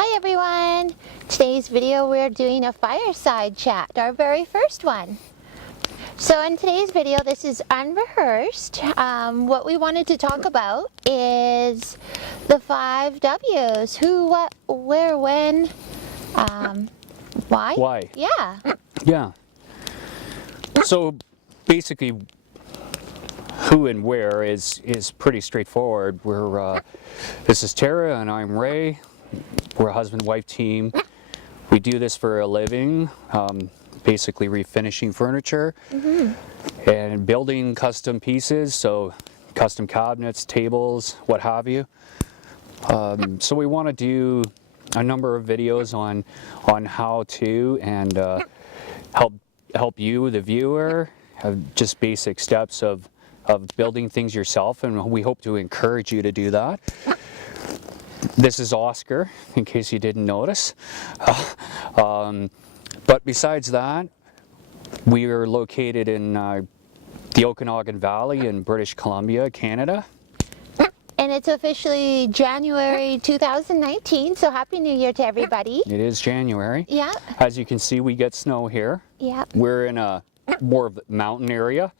Hi everyone! Today's video we're doing a fireside chat, our very first one. So in today's video, this is unrehearsed. What we wanted to talk about is the 5 W's. Who, what, where, when, why? Why? Yeah. Yeah. So basically, who and where is pretty straightforward. This is Terra and I'm Ray. We're a husband-wife team. We do this for a living, basically refinishing furniture and building custom pieces, so custom cabinets, tables, what have you. So we want to do a number of videos on how to and help you, the viewer, just basic steps of building things yourself, and we hope to encourage you to do that. This is Oscar, in case you didn't notice. But besides that, we are located in the Okanagan Valley in British Columbia, Canada. And it's officially January 2019, so Happy New Year to everybody. It is January. Yeah. As you can see, we get snow here. Yeah. We're in a more of a mountain area.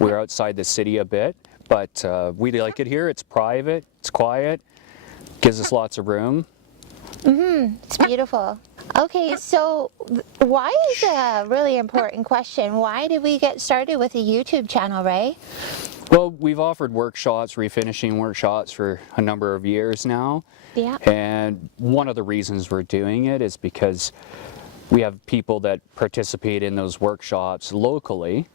We're outside the city a bit, but we like it here. It's private, it's quiet, gives us lots of room. It's beautiful. Okay, so why is a really important question. Why did we get started with a YouTube channel, Ray? Well, we've offered workshops, refinishing workshops for a number of years now. Yeah. And one of the reasons we're doing it is because we have people that participate in those workshops locally,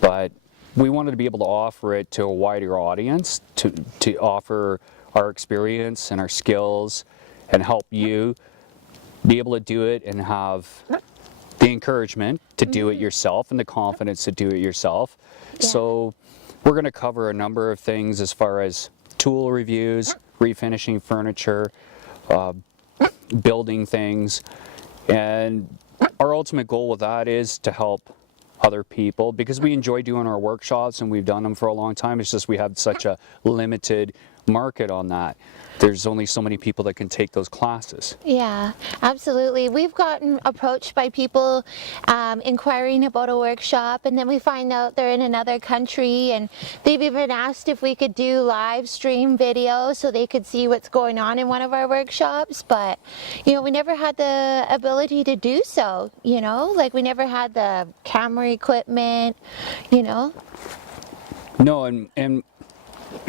but we wanted to be able to offer it to a wider audience, to offer our experience and our skills and help you be able to do it and have the encouragement to do it yourself and the confidence to do it yourself. Yeah. So we're going to cover a number of things as far as tool reviews, refinishing furniture, building things, and our ultimate goal with that is to help other people, because we enjoy doing our workshops and we've done them for a long time. It's just we have such a limited market on that. There's only so many people that can take those classes. Yeah, absolutely. We've gotten approached by people inquiring about a workshop, and then we find out they're in another country, and they've even asked if we could do live stream videos so they could see what's going on in one of our workshops, but you know, we never had the ability to do so, you know, like we never had the camera equipment, you know. No, and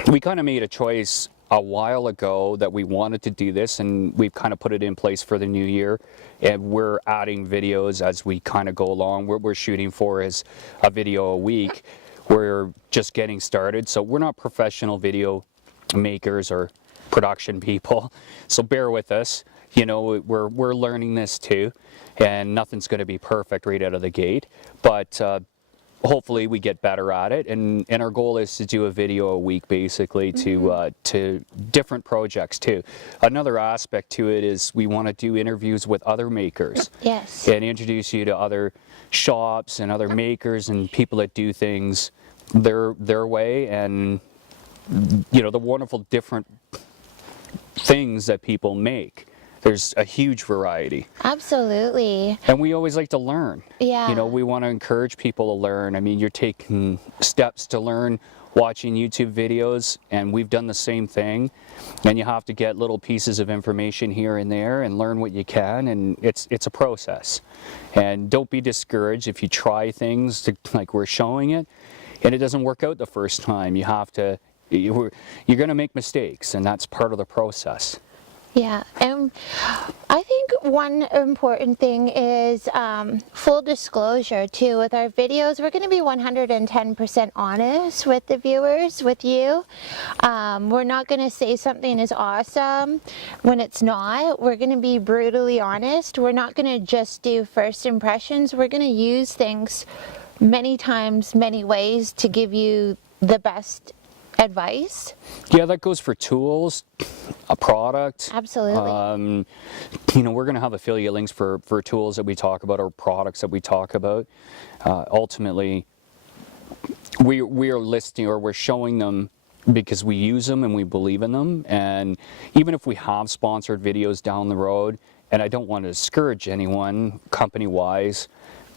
we kind of made a choice a while ago that we wanted to do this, and we've kind of put it in place for the new year, and we're adding videos as we kind of go along. What we're shooting for is a video a week. We're just getting started, so we're not professional video makers or production people, so bear with us. You know, we're learning this too, and nothing's going to be perfect right out of the gate, but hopefully we get better at it, and our goal is to do a video a week, basically, to different projects too. Another aspect to it is we want to do interviews with other makers. Yes. And introduce you to other shops and other makers and people that do things their way, and you know, the wonderful different things that people make. There's a huge variety. Absolutely. And we always like to learn. Yeah. You know, we want to encourage people to learn. I mean, you're taking steps to learn watching YouTube videos, and we've done the same thing. And you have to get little pieces of information here and there and learn what you can, and it's a process. And don't be discouraged if you try things like we're showing it and it doesn't work out the first time. You have to, you're going to make mistakes, and that's part of the process. Yeah, and I think one important thing is full disclosure too. With our videos, we're going to be 110% honest with the viewers, with you. We're not going to say something is awesome when it's not. We're going to be brutally honest. We're not going to just do first impressions. We're going to use things many times, many ways to give you the best advice. Yeah, that goes for tools, a product. Absolutely. You know, we're going to have affiliate links for tools that we talk about or products that we talk about. Ultimately, we are listing, or we're showing them because we use them and we believe in them. And even if we have sponsored videos down the road, and I don't want to discourage anyone company-wise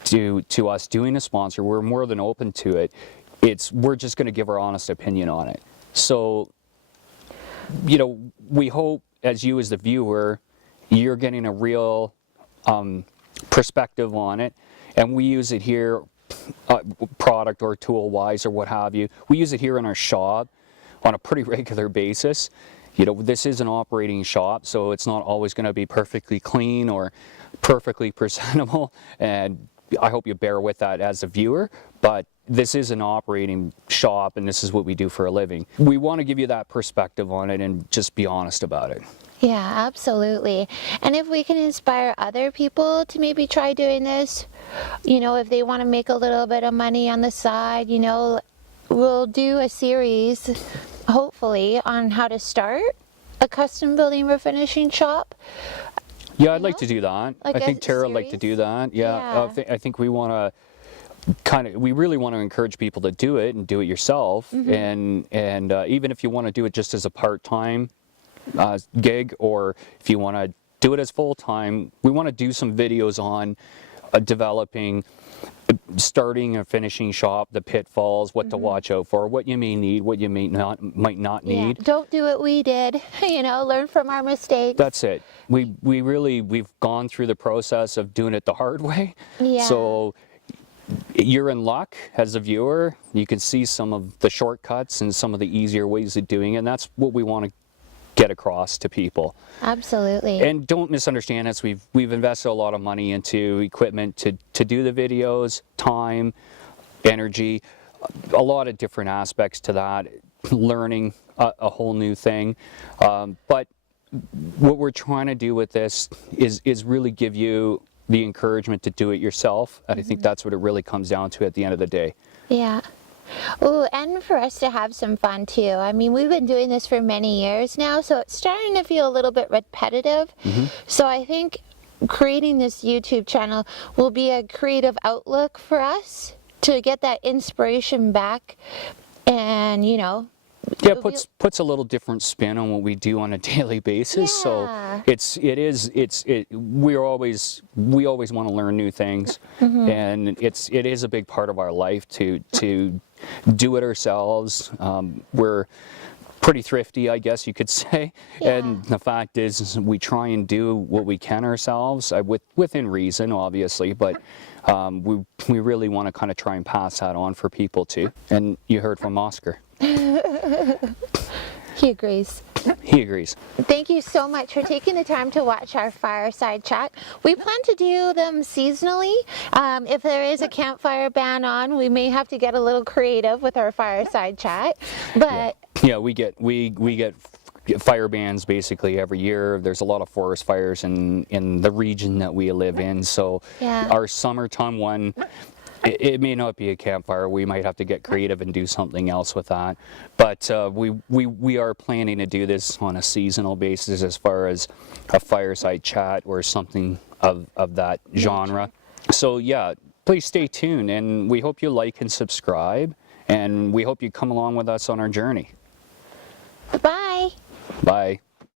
to us doing a sponsor, we're more than open to it. We're just going to give our honest opinion on it. So, you know, we hope as you as the viewer, you're getting a real perspective on it. And we use it here, product or tool-wise or what have you. We use it here in our shop on a pretty regular basis. You know, this is an operating shop, so it's not always going to be perfectly clean or perfectly presentable, and I hope you bear with that as a viewer, but this is an operating shop and this is what we do for a living. We want to give you that perspective on it and just be honest about it. Yeah, absolutely. And if we can inspire other people to maybe try doing this, you know, if they want to make a little bit of money on the side, you know, we'll do a series, hopefully, on how to start a custom building refinishing shop. Yeah, I'd like to do that. Like I think a Terra would like to do that. Yeah. I think we want to we really want to encourage people to do it and do it yourself. And even if you want to do it just as a part-time gig, or if you want to do it as full-time, we want to do some videos on developing, starting a finishing shop, the pitfalls, what to watch out for, what you may need, what you might not need. Yeah. Don't do what we did, you know, learn from our mistakes. That's it. We've gone through the process of doing it the hard way. Yeah. So you're in luck as a viewer. You can see some of the shortcuts and some of the easier ways of doing it, and that's what we want to get across to people. Absolutely. And don't misunderstand us. We've invested a lot of money into equipment to do the videos, time, energy, a lot of different aspects to that, learning a whole new thing. But what we're trying to do with this is really give you the encouragement to do it yourself. And I think that's what it really comes down to at the end of the day. Yeah. Oh, and for us to have some fun too. I mean, we've been doing this for many years now, so it's starting to feel a little bit repetitive. So I think creating this YouTube channel will be a creative outlook for us to get that inspiration back, and you know, yeah, puts a little different spin on what we do on a daily basis. Yeah. So we always want to learn new things, and it is a big part of our life to do it ourselves. We're pretty thrifty, I guess you could say, and the fact is we try and do what we can ourselves, within reason, obviously, but we really want to kind of try and pass that on for people too. And you heard from Oscar. He agrees. He agrees. Thank you so much for taking the time to watch our fireside chat. We plan to do them seasonally. If there is a campfire ban on, we may have to get a little creative with our fireside chat. But yeah, we get fire bans basically every year. There's a lot of forest fires in the region that we live in. So our summertime one, it may not be a campfire. We might have to get creative and do something else with that. But we are planning to do this on a seasonal basis as far as a fireside chat or something of that genre. So yeah, please stay tuned, and we hope you like and subscribe, and we hope you come along with us on our journey. bye. Bye.